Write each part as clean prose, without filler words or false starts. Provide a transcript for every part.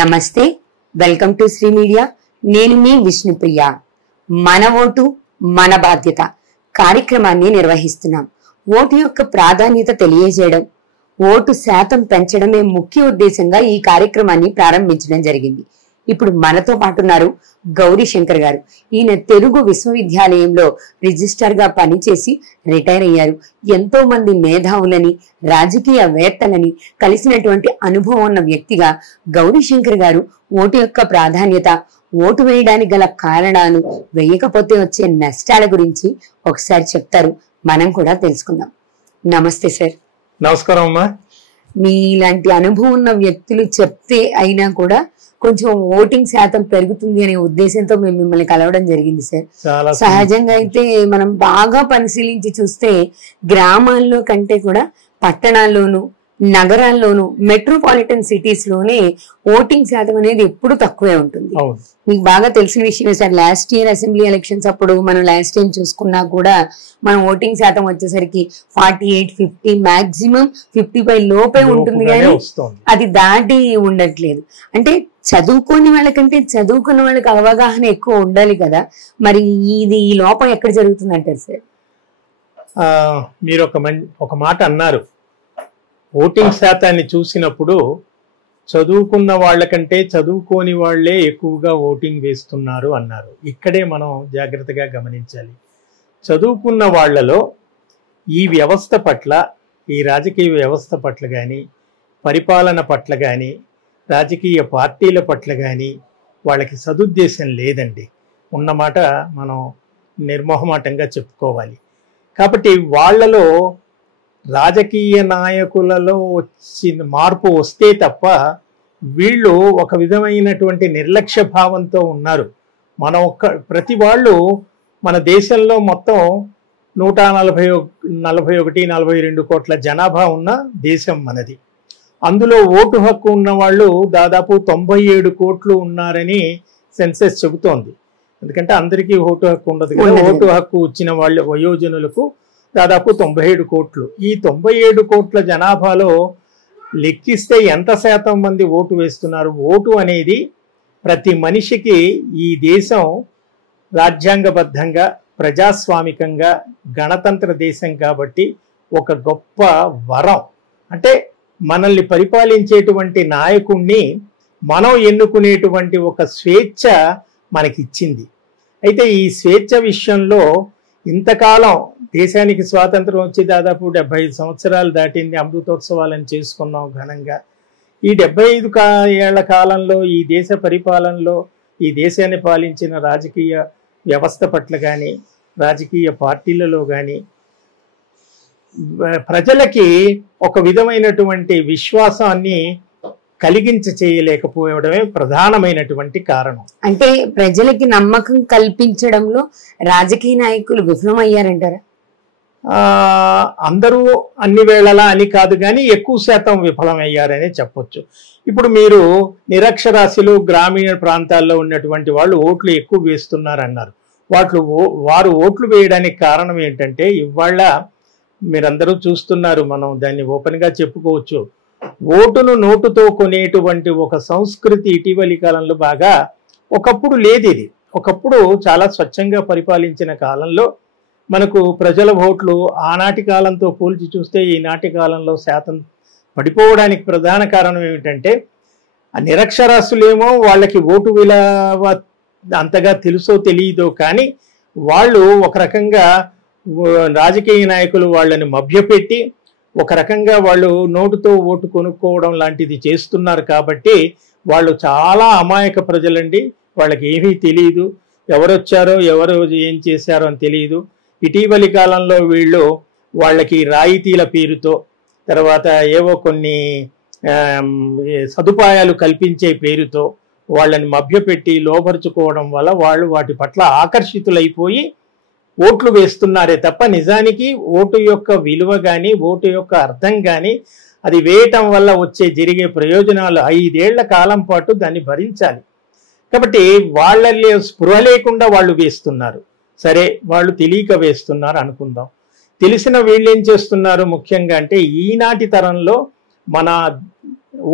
నమస్తే, welcome to Shri media. నేను మీ విష్ణుప్రియ. మన ఓటు మన బాధ్యత కార్యక్రమాన్ని నిర్వహిస్తున్నాం. ఓటు యొక్క ప్రాధాన్యత తెలియజేయడం, ఓటు శాతం పెంచడమే ముఖ్య ఉద్దేశంగా ఈ కార్యక్రమాన్ని ప్రారంభించడం జరిగింది. ఇప్పుడు మనతో పాటున్నారు గౌరీ శంకర్ గారు. ఈయన తెలుగు విశ్వవిద్యాలయంలో రిజిస్టర్ గా పనిచేసి రిటైర్ అయ్యారు. ఎంతో మంది మేధావులని, రాజకీయవేత్తలని కలిసినటువంటి అనుభవం ఉన్న వ్యక్తిగా గౌరీ శంకర్ గారు ఓటు యొక్క ప్రాధాన్యత, ఓటు వేయడానికి గల కారణాలు, వేయకపోతే వచ్చే నష్టాల గురించి ఒకసారి చెప్తారు. మనం కూడా తెలుసుకుందాం. నమస్తే సార్. నమస్కారం అమ్మా. మీలాంటి అనుభవం ఉన్న వ్యక్తులు చెప్తే అయినా కూడా కొంచెం ఓటింగ్ శాతం పెరుగుతుంది అనే ఉద్దేశంతో మేము మిమ్మల్ని కలవడం జరిగింది సార్. సహజంగా అయితే మనం బాగా పరిశీలించి చూస్తే గ్రామాల్లో కంటే కూడా పట్టణాల్లోనూ, నగరాల్లోనూ, మెట్రోపాలిటన్ సిటీస్ లోనే ఓటింగ్ శాతం అనేది ఎప్పుడు తక్కువే ఉంటుంది. మీకు బాగా తెలిసిన విషయమే sir. Last year assembly elections అప్పుడు మనం లాస్ట్ టైం చూసుకున్నా కూడా మనం ఓటింగ్ శాతం వచ్చేసరికి 48, 50, మాక్సిమం 55 లోపే ఉంటుంది, కానీ అది దాటి ఉండట్లేదు. అంటే చదువుకోని వాళ్ళకంటే చదువుకున్న వాళ్ళకి అవగాహన ఎక్కువ ఉండాలి కదా, మరి ఈ లోపం ఎక్కడ జరుగుతుంది అంటారు సార్? మీరు ఒక మాట అన్నారు, ఓటింగ్ శాతాన్ని చూసినప్పుడు చదువుకున్న వాళ్ళకంటే చదువుకోని వాళ్లే ఎక్కువగా ఓటింగ్ వేస్తున్నారు అన్నారు. ఇక్కడే మనం జాగ్రత్తగా గమనించాలి. చదువుకున్న వాళ్లలో ఈ వ్యవస్థ పట్ల, ఈ రాజకీయ వ్యవస్థ పట్ల కానీ, పరిపాలన పట్ల కానీ, రాజకీయ పార్టీల పట్ల కానీ వాళ్ళకి సదుద్దేశం లేదండి. ఉన్నమాట మనం నిర్మోహమాటంగా చెప్పుకోవాలి. కాబట్టి వాళ్లలో రాజకీయ నాయకులలో వచ్చిన మార్పు వస్తే తప్ప వీళ్ళు ఒక విధమైనటువంటి నిర్లక్ష్య భావంతో ఉన్నారు. ప్రతి వాళ్ళు మన దేశంలో మొత్తం 141-42 కోట్ల జనాభా ఉన్న దేశం మనది. అందులో ఓటు హక్కు ఉన్న వాళ్ళు దాదాపు 97 కోట్లు ఉన్నారని సెన్సెస్ చెబుతోంది. ఎందుకంటే అందరికీ ఓటు హక్కు ఉండదు కదా. ఓటు హక్కు వచ్చిన వాళ్ళ వయోజనులకు దాదాపు 97 కోట్లు. ఈ 97 కోట్ల జనాభాలో లెక్కిస్తే ఎంత శాతం మంది ఓటు వేస్తున్నారు? ఓటు అనేది ప్రతి మనిషికి ఈ దేశం రాజ్యాంగబద్ధంగా, ప్రజాస్వామికంగా, గణతంత్ర దేశం కాబట్టి ఒక గొప్ప వరం. అంటే మనల్ని పరిపాలించేటువంటి నాయకుణ్ణి మనం ఎన్నుకునేటువంటి ఒక స్వేచ్ఛ మనకిచ్చింది. అయితే ఈ స్వేచ్ఛ విషయంలో ఇంతకాలం దేశానికి స్వాతంత్రం వచ్చి దాదాపు 75 సంవత్సరాలు దాటింది. అమృతోత్సవాలను చేసుకున్నాం ఘనంగా. ఈ 75 ఏళ్ల కాలంలో ఈ దేశ పరిపాలనలో, ఈ దేశాన్ని పాలించిన రాజకీయ వ్యవస్థ పట్ల కానీ, రాజకీయ పార్టీలలో కానీ ప్రజలకి ఒక విధమైనటువంటి విశ్వాసాన్ని చేయలేకపోవడమే ప్రధానమైనటువంటి కారణం. అంటే ప్రజలకి నమ్మకం కల్పించడంలో రాజకీయ నాయకులు విఫలమయ్యారంటారా? అందరూ అన్ని వేళలా అని కాదు, కానీ ఎక్కువ శాతం విఫలమయ్యారనే చెప్పొచ్చు. ఇప్పుడు మీరు నిరక్షరాస్యులు, గ్రామీణ ప్రాంతాల్లో ఉన్నటువంటి వాళ్ళు ఓట్లు ఎక్కువ వేస్తున్నారన్నారు. వారు ఓట్లు వేయడానికి కారణం ఏంటంటే, ఇవాళ మీరందరూ చూస్తున్నారు, మనం దాన్ని ఓపెన్గా చెప్పుకోవచ్చు, ఓటును నోటుతో కొనేటువంటి ఒక సంస్కృతి ఇటీవలి కాలంలో బాగా, ఒకప్పుడు లేదు ఇది. ఒకప్పుడు చాలా స్వచ్ఛంగా పరిపాలించిన కాలంలో మనకు ప్రజల ఓట్లు ఆనాటి కాలంతో పోల్చి చూస్తే ఈనాటి కాలంలో శాతం పడిపోవడానికి ప్రధాన కారణం ఏమిటంటే, ఆ నిరక్షరాస్యులేమో వాళ్ళకి ఓటు విలువ అంతగా తెలుసో తెలియదో కానీ వాళ్ళు ఒక రకంగా రాజకీయ నాయకులు వాళ్ళని మభ్యపెట్టి ఒక రకంగా వాళ్ళు నోటుతో ఓటు కొనుక్కోవడం లాంటిది చేస్తున్నారు. కాబట్టి వాళ్ళు చాలా అమాయక ప్రజలండి. వాళ్ళకి ఏమీ తెలియదు, ఎవరొచ్చారో ఎవరు ఏం చేశారో అని తెలియదు. ఇటీవలి కాలంలో వీళ్ళు వాళ్ళకి రాయితీల పేరుతో, తర్వాత ఏవో కొన్ని సదుపాయాలు కల్పించే పేరుతో వాళ్ళని మభ్యపెట్టి లోపరుచుకోవడం వల్ల వాళ్ళు వాటి పట్ల ఆకర్షితులైపోయి ఓట్లు వేస్తున్నారే తప్ప నిజానికి ఓటు యొక్క విలువ కానీ, ఓటు యొక్క అర్థం కానీ, అది వేయటం వల్ల జరిగే ప్రయోజనాలు 5 ఏళ్ల కాలం పాటు దాన్ని భరించాలి. కాబట్టి వాళ్ళల్లో స్పృహ లేకుండా వాళ్ళు వేస్తున్నారు. సరే, వాళ్ళు తెలియక వేస్తున్నారు అనుకుందాం. తెలిసిన వీళ్ళు ఏం చేస్తున్నారు ముఖ్యంగా అంటే, ఈనాటి తరంలో మన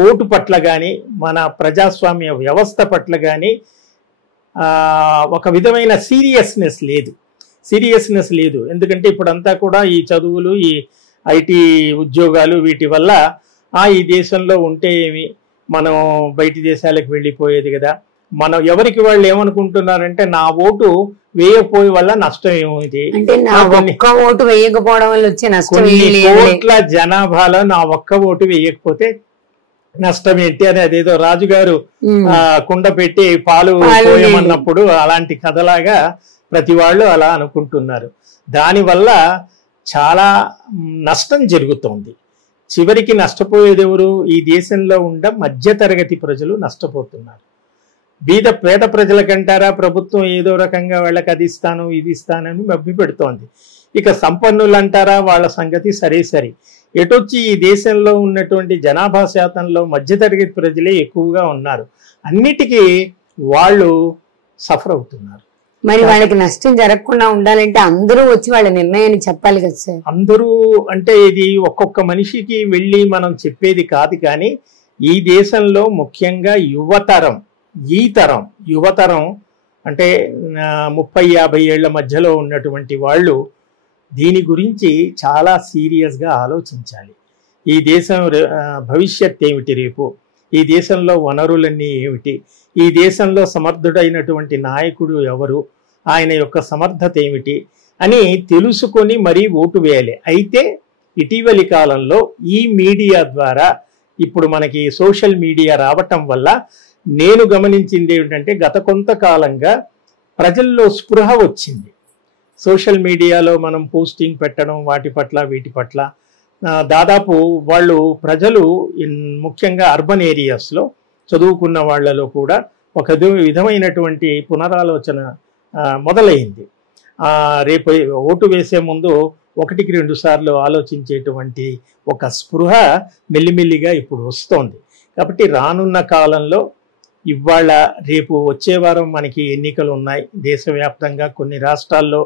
ఓటు పట్ల కానీ మన ప్రజాస్వామ్య వ్యవస్థ పట్ల కానీ ఒక విధమైన సీరియస్నెస్ లేదు. ఎందుకంటే ఇప్పుడంతా కూడా ఈ చదువులు, ఈ ఐటీ ఉద్యోగాలు వీటి వల్ల ఈ దేశంలో ఉంటే ఏమి, మనం బయటి దేశాలకు వెళ్ళిపోయేది కదా, మనం ఎవరికి వాళ్ళు ఏమనుకుంటున్నారంటే నా ఓటు వేయకపోయే వల్ల నష్టం ఏమిటి, ఓటు వేయకపోవడం వల్ల వచ్చే నష్టం, కోట్ల జనాభాలో నా ఒక్క ఓటు వేయకపోతే నష్టం ఏంటి అని అదేదో రాజుగారు కుండ పెట్టి పాలు పోయమన్నప్పుడు అలాంటి కథలాగా ప్రతి వాళ్ళు అలా అనుకుంటున్నారు. దానివల్ల చాలా నష్టం జరుగుతోంది. చివరికి నష్టపోయేది ఎవరు? ఈ దేశంలో ఉండ మధ్యతరగతి ప్రజలు నష్టపోతున్నారు. పేద ప్రజలకంటారా ప్రభుత్వం ఏదో రకంగా వాళ్ళకి అది ఇస్తాను ఇది ఇస్తానని మభ్య పెడుతోంది. ఇక సంపన్నులు అంటారా, వాళ్ళ సంగతి సరే. ఎటొచ్చి ఈ దేశంలో ఉన్నటువంటి జనాభా శాతంలో మధ్యతరగతి ప్రజలే ఎక్కువగా ఉన్నారు. అన్నిటికీ వాళ్ళు సఫర్ అవుతున్నారు. మరి వాళ్ళకి నష్టం జరగకుండా ఉండాలంటే అందరూ వచ్చి వాళ్ళ నిర్ణయాన్ని చెప్పాలి కదా సార్. అందరూ అంటే ఇది ఒక్కొక్క మనిషికి వెళ్ళి మనం చెప్పేది కాదు, కానీ ఈ దేశంలో ముఖ్యంగా యువతరం అంటే 30-50 ఏళ్ల మధ్యలో ఉన్నటువంటి వాళ్ళు దీని గురించి చాలా సీరియస్గా ఆలోచించాలి. ఈ దేశం భవిష్యత్ ఏమిటి, రేపు ఈ దేశంలో వనరులన్నీ ఏమిటి, ఈ దేశంలో సమర్థుడైనటువంటి నాయకుడు ఎవరు, ఆయన యొక్క సమర్థత ఏమిటి అని తెలుసుకొని మరీ ఓటు వేయాలి. అయితే ఇటీవలి కాలంలో ఈ మీడియా ద్వారా, ఇప్పుడు మనకి సోషల్ మీడియా రావటం వల్ల నేను గమనించింది ఏమిటంటే గత కొంతకాలంగా ప్రజల్లో స్పృహ వచ్చింది. సోషల్ మీడియాలో మనం పోస్టింగ్ పెట్టడం వాటి పట్ల వీటి పట్ల దాదాపు ప్రజలు ముఖ్యంగా అర్బన్ ఏరియాస్లో చదువుకున్న వాళ్ళలో కూడా ఒక విధమైనటువంటి పునరాలోచన మొదలైంది. రేపు ఓటు వేసే ముందు 1-2 సార్లు ఆలోచించేటువంటి ఒక స్పృహ మెల్లిమెల్లిగా ఇప్పుడు వస్తోంది. కాబట్టి రానున్న కాలంలో ఇవాళ రేపు వచ్చే వారం మనకి ఎన్నికలు ఉన్నాయి దేశవ్యాప్తంగా. కొన్ని రాష్ట్రాల్లో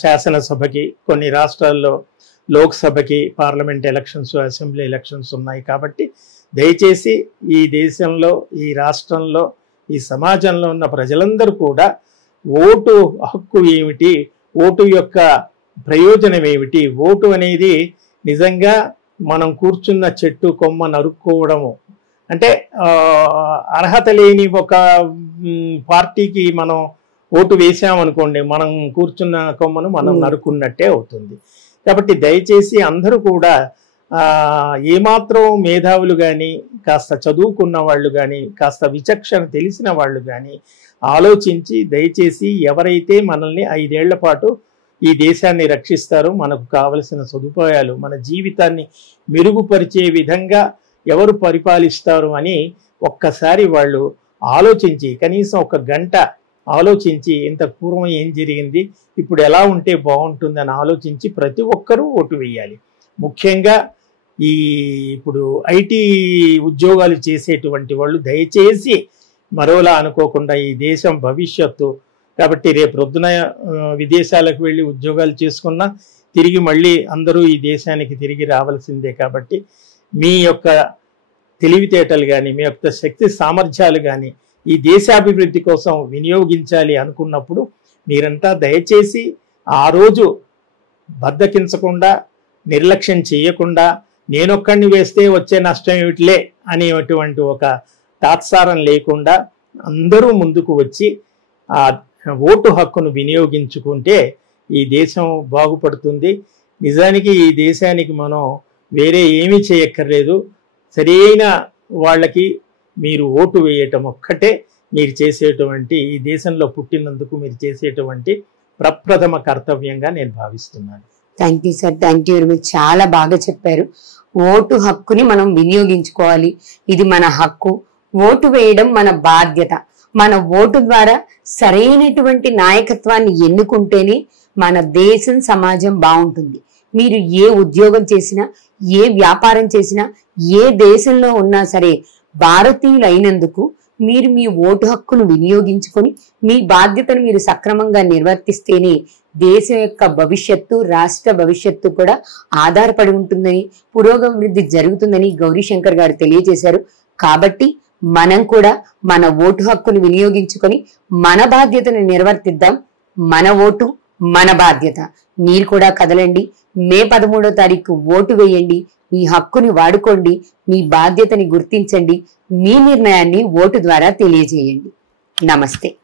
శాసనసభకి, కొన్ని రాష్ట్రాల్లో లోక్సభకి పార్లమెంట్ ఎలక్షన్స్, అసెంబ్లీ ఎలక్షన్స్ ఉన్నాయి. కాబట్టి దయచేసి ఈ దేశంలో, ఈ రాష్ట్రంలో, ఈ సమాజంలో ఉన్న ప్రజలందరూ కూడా ఓటు హక్కు ఏమిటి, ఓటు యొక్క ప్రయోజనం ఏమిటి, ఓటు అనేది నిజంగా మనం కూర్చున్న చెట్టు కొమ్మ నరుక్కోవడము అంటే అర్హత లేని ఒక పార్టీకి మనం ఓటు వేసామనుకోండి, మనం కూర్చున్న కొమ్మను మనం నరుకున్నట్టే అవుతుంది. కాబట్టి దయచేసి అందరూ కూడా ఏమాత్రం మేధావులు కానీ, కాస్త చదువుకున్న వాళ్ళు కానీ, కాస్త విచక్షణ తెలిసిన వాళ్ళు కానీ ఆలోచించి దయచేసి ఎవరైతే మనల్ని 5 ఏళ్ల పాటు ఈ దేశాన్ని రక్షిస్తారో, మనకు కావలసిన సదుపాయాలు, మన జీవితాన్ని మెరుగుపరిచే విధంగా ఎవరు పరిపాలిస్తారు అని ఒక్కసారి వాళ్ళు ఆలోచించి, కనీసం 1 గంట ఆలోచించి ఇంతకు పూర్వం ఏం జరిగింది, ఇప్పుడు ఎలా ఉంటే బాగుంటుందని ఆలోచించి ప్రతి ఒక్కరూ ఓటు వేయాలి. ముఖ్యంగా ఇప్పుడు ఐటీ ఉద్యోగాలు చేసేటువంటి వాళ్ళు దయచేసి మరోలా అనుకోకుండా ఈ దేశం భవిష్యత్తు కాబట్టి రేపు రొద్దున విదేశాలకు వెళ్ళి ఉద్యోగాలు చేసుకున్నా తిరిగి మళ్ళీ అందరూ ఈ దేశానికి తిరిగి రావాల్సిందే. కాబట్టి మీ యొక్క తెలివితేటలు కానీ, మీ యొక్క శక్తి సామర్థ్యాలు కానీ ఈ దేశాభివృద్ధి కోసం వినియోగించాలి అనుకున్నప్పుడు మీరంతా దయచేసి ఆ రోజు బద్దకించకుండా, నిర్లక్ష్యం చేయకుండా, నేనొక్కడిని వేస్తే వచ్చే నష్టం ఏమిటిలే అనేటువంటి ఒక తాత్సారం లేకుండా అందరూ ముందుకు వచ్చి ఆ ఓటు హక్కును వినియోగించుకుంటే ఈ దేశం బాగుపడుతుంది. నిజానికి ఈ దేశానికి మనం వేరే ఏమీ చేయక్కర్లేదు. సరైన వాళ్ళకి మీరు ఓటు వేయటం ఒక్కటే మీరు చేసేటువంటి, ఈ దేశంలో పుట్టినందుకు మీరు చేసేటువంటి ప్రప్రథమ కర్తవ్యంగా నేను భావిస్తున్నాను. Thank you sir, thank you very much. చాలా బాగా చెప్పారు. ఓటు హక్కుని మనం వినియోగించుకోవాలి, ఇది మన హక్కు. ఓటు వేయడం మన బాధ్యత. మన ఓటు ద్వారా సరైనటువంటి నాయకత్వాన్ని ఎన్నుకుంటేనే మన దేశం, సమాజం బాగుంటుంది. మీరు ఏ ఉద్యోగం చేసినా, ఏ వ్యాపారం చేసినా, ఏ దేశంలో ఉన్నా సరే భారతీయులు అయినందుకు మీరు మీ ఓటు హక్కును వినియోగించుకొని మీ బాధ్యతను మీరు సక్రమంగా నిర్వర్తిస్తేనే దేశం యొక్క భవిష్యత్తు, రాష్ట్ర భవిష్యత్తు కూడా ఆధారపడి ఉంటుందని, పురోగతి జరుగుతుందని గౌరీశంకర్ గారు తెలియజేశారు. కాబట్టి మనం కూడా మన ఓటు హక్కును వినియోగించుకొని మన బాధ్యతను నిర్వర్తిద్దాం. మన ఓటు మన బాధ్యత. మీరు కూడా కదలండి. మే 13వ తారీఖు ఓటు వేయండి. మీ హక్కుని వాడుకోండి. మీ బాధ్యతని గుర్తించండి. మీ నిర్ణయాన్ని ఓటు ద్వారా తెలియజేయండి. నమస్తే.